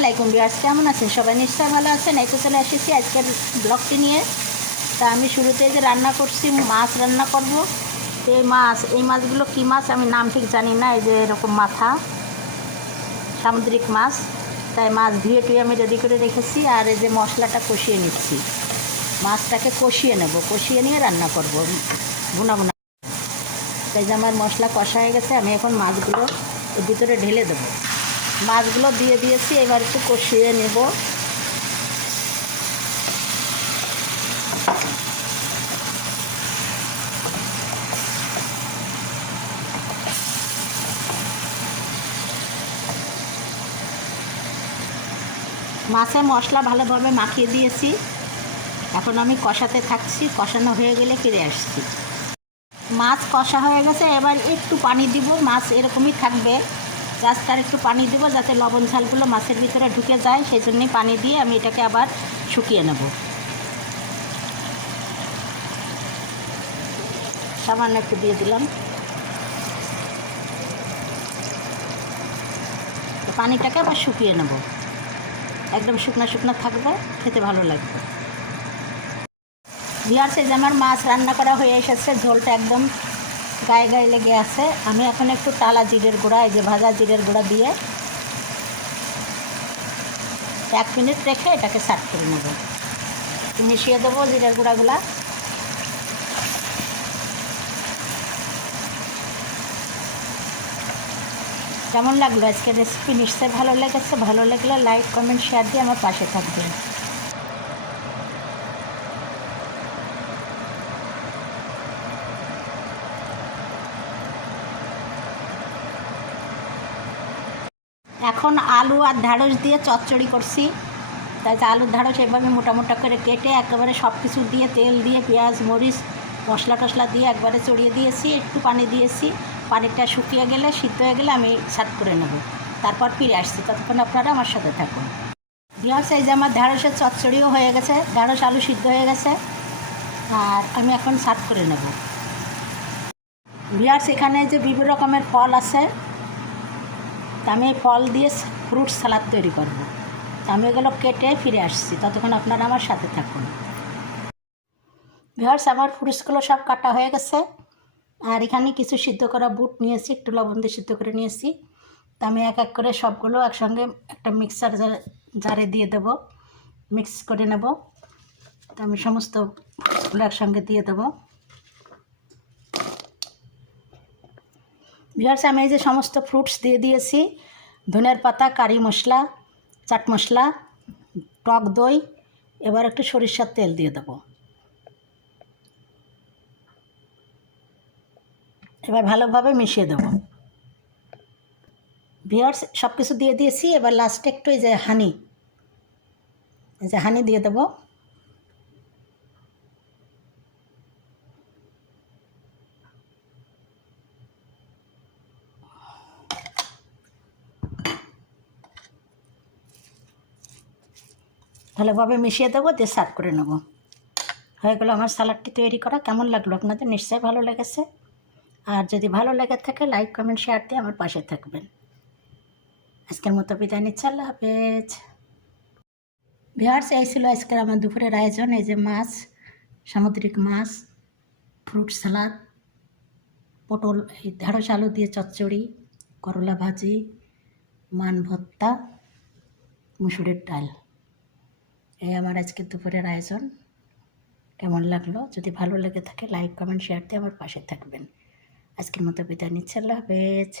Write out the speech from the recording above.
আলাইকুম বিয়ার্স কেমন আছেন? সবাই নিশ্চয় ভালো আছেন। এই চলে এসেছি আজকের ব্লগটি নিয়ে। তা আমি শুরুতে যে রান্না করছি, মাছ রান্না করব। তো এই মাছ, এই মাছগুলো কী মাছ আমি নাম ঠিক জানি না, এই যে এরকম মাথা, সামুদ্রিক মাছ। তাই মাছ ধুয়ে টুয়ে আমি রেডি করে রেখেছি আর এই যে মশলাটা কষিয়ে নিচ্ছি। মাছটাকে কষিয়ে নেব, কষিয়ে নিয়ে রান্না করব। ভুনা ভুনা। তাই যে আমার মশলা কষা হয়ে গেছে, আমি এখন মাছগুলো ভিতরে ঢেলে দেবো। মাছগুলো দিয়ে দিয়েছি, এবার একটু কষিয়ে নেব। মাছে মশলা ভালোভাবে মাখিয়ে দিয়েছি। এখন আমি কষাতে থাকছি, কষানো হয়ে গেলে ফিরে আসছি। মাছ কষা হয়ে গেছে, এবার একটু পানি দিব, মাছ এরকমই থাকবে। জাস্ট আর একটু পানি দিব যাতে লবণ ঝালগুলো মাছের ভিতরে ঢুকে যায় সেই জন্যই পানি দিয়ে আমি এটাকে আবার শুকিয়ে নেব। সামান্য একটু দিয়ে দিলাম। পানিটাকে আবার শুকিয়ে নেব। একদম শুকনো শুকনো থাকবে, খেতে ভালো লাগবে। বিহারসে যে আমার মাছ রান্না করা হয়ে এসেছে, ঝোলটা একদম গায়ে গায়ে লেগে আছে। আমি এখন একটু টালা জিরের গুঁড়া, এই যে ভাজা জিরের গুঁড়া দিয়ে এক মিনিট রেখে এটাকে সার্ভ করে নেব। মিশিয়ে দেবো জিরের গুঁড়াগুলা। কেমন লাগল আজকে রেসিপি নিশ্চয়ই ভালো লেগেছে। ভালো লাগলে লাইক কমেন্ট শেয়ার দিয়ে আমার পাশে থাকবেন। এখন আলু আর ঢ্যাঁড়স দিয়ে চচ্চড়ি করছি। তাই আলুর ঢ্যাঁড়স এভাবে মোটা মোটা করে কেটে একেবারে সব কিছু দিয়ে তেল দিয়ে পেঁয়াজ, মরিচ, মশলা টশলা দিয়ে একবারে চড়িয়ে দিয়েছি, একটু পানি দিয়েছি। পানিটা শুকিয়ে গেলে, সিদ্ধ হয়ে গেলে আমি সার্ভ করে নেব। তারপর ফিরে আসছি। ততক্ষণ আপনারা আমার সাথে থাকুন। বিহার্স এই যে আমার ঢ্যাঁড়সের চচ্চড়িও হয়ে গেছে। ঢ্যাঁড়স আলু সিদ্ধ হয়ে গেছে। আর আমি এখন সার্ভ করে নেব। বিহার্স এখানে যে বিভিন্ন রকমের ফল আছে। আমি ফল দিয়ে ফ্রুট সালাদ তৈরি করব। আমি এগুলো কেটে ফিরে আসছি। ততক্ষণ আপনারা আমার সাথে থাকুন। ভিওর্স আমার ফ্রুটসগুলো সব কাটা হয়ে গেছে। আর এখানে কিছু সিদ্ধ করা বুট নিয়েছি, একটু লবণ দিয়ে সিদ্ধ করে নিয়েছি। তা আমি এক এক করে সবগুলো একসঙ্গে একটা মিক্সার জারে দিয়ে দেব। মিক্স করে নেব। তা আমি সমস্ত একসঙ্গে দিয়ে দেবো। ভিওর্স আমি এই যে সমস্ত ফ্রুটস দিয়ে দিয়েছি। ধনের পাতা, কারি মশলা, চাট মশলা, টক দই, এবার একটু সরিষার তেল দিয়ে দেবো। এবার ভালোভাবে মিশিয়ে দেবো। ভিওর্স সব কিছু দিয়ে দিয়েছি। এবার লাস্টে একটু এই যে হানি এই যে হানি দিয়ে দেবো। ভালোভাবে মিশিয়ে দেবো, দিয়ে সার্ভ করে নেব। হয়ে গেলো আমার স্যালাডটি তৈরি করা। কেমন লাগল আপনাদের? নিশ্চয়ই ভালো লেগেছে। আর যদি ভালো লেগে থাকে লাইক কমেন্ট শেয়ার দিয়ে আমার পাশে থাকবেন। আজকের মতো বিদায় নিচ্ছে। আল্লাহ হাফেজ। ভিহার্স এই ছিল আজকের আমার দুপুরের আয়োজন। এই যে মাছ, সামুদ্রিক মাছ ফ্রুট সালাদ পটল, এই ঢেঁড়স আলু দিয়ে চচ্চড়ি, করলা ভাজি, মান ভর্তা মুসুরের ডাল। এই আমার আজকে দুপুরের আয়োজন। কেমন লাগল? যদি ভালো লেগে থাকে লাইক কমেন্ট শেয়ার দিয়ে আমার পাশে থাকবেন। আজকের মতো বিদায় নিচ্ছে। আল্লাহ হাফেজ।